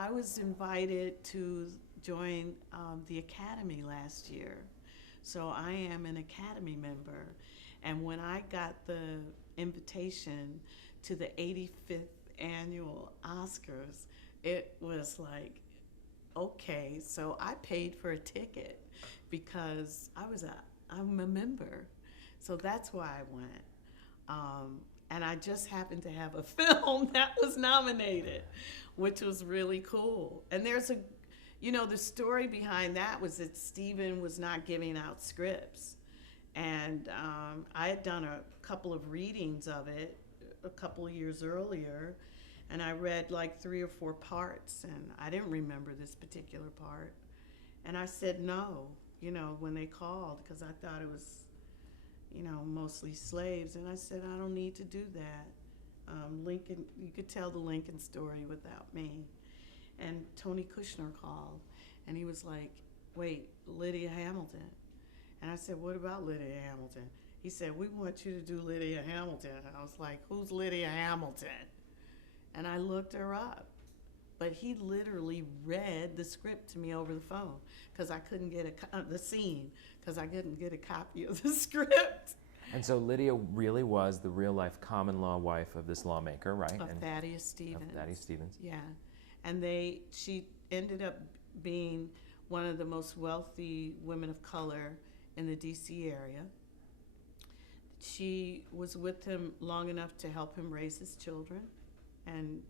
I was invited to join the Academy last year. So I am an Academy member. And when I got the invitation to the 85th annual Oscars, it was like, okay, so I paid for a ticket because I'm a member. So that's why I went. Um, and I just happened to have a film that was nominated, which was really cool. And the story behind that was that Stephen was not giving out scripts. And I had done a couple of readings of it a couple of years earlier, and I read like 3 or 4 parts, and I didn't remember this particular part. And I said no, when they called, because I thought it was, mostly slaves. And I said, I don't need to do that. Lincoln, you could tell the Lincoln story without me. And Tony Kushner called, and he was like, wait, Lydia Hamilton. And I said, what about Lydia Hamilton? He said, we want you to do Lydia Hamilton. And I was like, who's Lydia Hamilton? And I looked her up. But he literally read the script to me over the phone because I couldn't get the scene because I couldn't get a copy of the script. And so Lydia really was the real life common law wife of this lawmaker, right? Of Thaddeus Stevens. Of Thaddeus Stevens. Yeah. And she ended up being one of the most wealthy women of color in the DC area. She was with him long enough to help him raise his children, and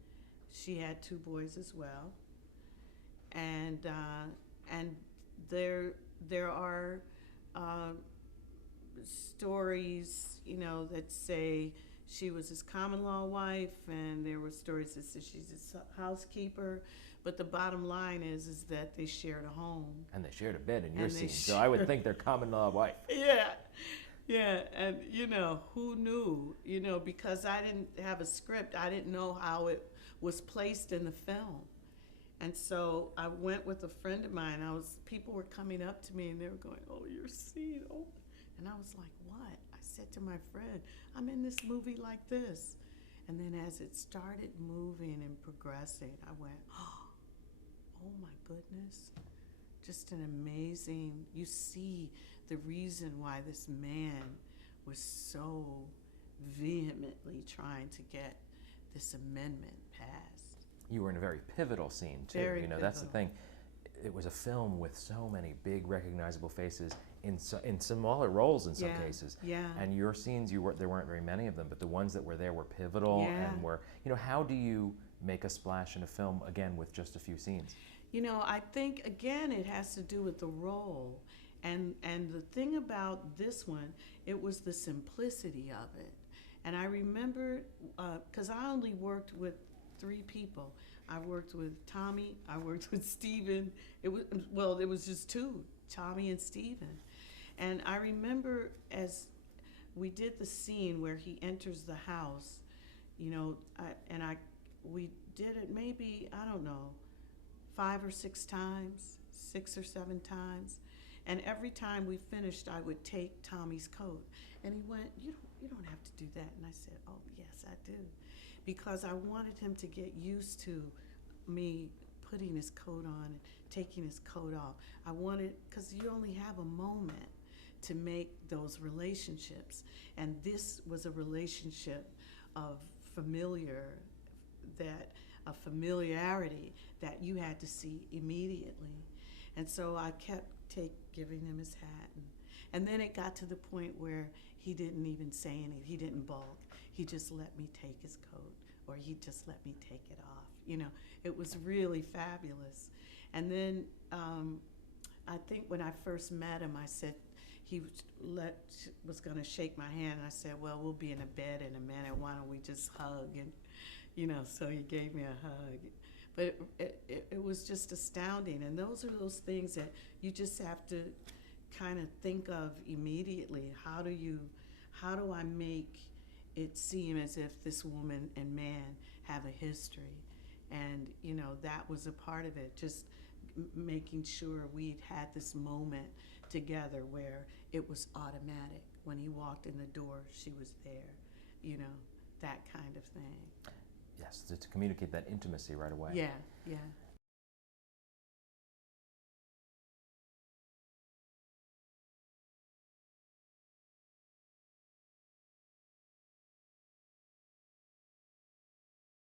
she had 2 boys as well. And there are stories, that say she was his common law wife, and there were stories that said she's his housekeeper. But the bottom line is that they shared a home. And they shared a bed in your scene, so I would think they're common law wife. Yeah, and who knew? Because I didn't have a script, I didn't know how it was placed in the film. And so I went with a friend of mine. People were coming up to me and they were going, "Oh, your scene!" Oh, and I was like, "What?" I said to my friend, "I'm in this movie like this." And then as it started moving and progressing, I went, "Oh my goodness!" Just an amazing. You see the reason why this man was so vehemently trying to get this amendment passed. You were in a very pivotal scene too. Very pivotal. That's the thing. It was a film with so many big recognizable faces in smaller roles in some cases. Yeah. And your scenes, there weren't very many of them, but the ones that were there were pivotal and were, how do you make a splash in a film again with just a few scenes? I think again it has to do with the role. And the thing about this one, it was the simplicity of it. And I remember, because I only worked with 3 people. I worked with Tommy, I worked with Stephen. It was just 2, Tommy and Stephen. And I remember as we did the scene where he enters the house, we did it maybe, I don't know, 5 or 6 times, 6 or 7 times. And every time we finished, I would take Tommy's coat. And he went, you don't have to do that. And I said, oh, yes, I do. Because I wanted him to get used to me putting his coat on and taking his coat off. I wanted, because you only have a moment to make those relationships. And this was a relationship of familiarity that you had to see immediately. And so I kept giving him his hat. And then it got to the point where he didn't even say anything. He didn't balk. He just let me take his coat, or he just let me take it off. It was really fabulous. And then I think when I first met him, I said, he was going to shake my hand. And I said, well, we'll be in a bed in a minute. Why don't we just hug? And, so he gave me a hug. But it was just astounding. And those are those things that you just have to kind of think of immediately. How do I make it seem as if this woman and man have a history? And, that was a part of it, just making sure we'd had this moment together where it was automatic. When he walked in the door, she was there, that kind of thing. Yes, to communicate that intimacy right away. Yeah.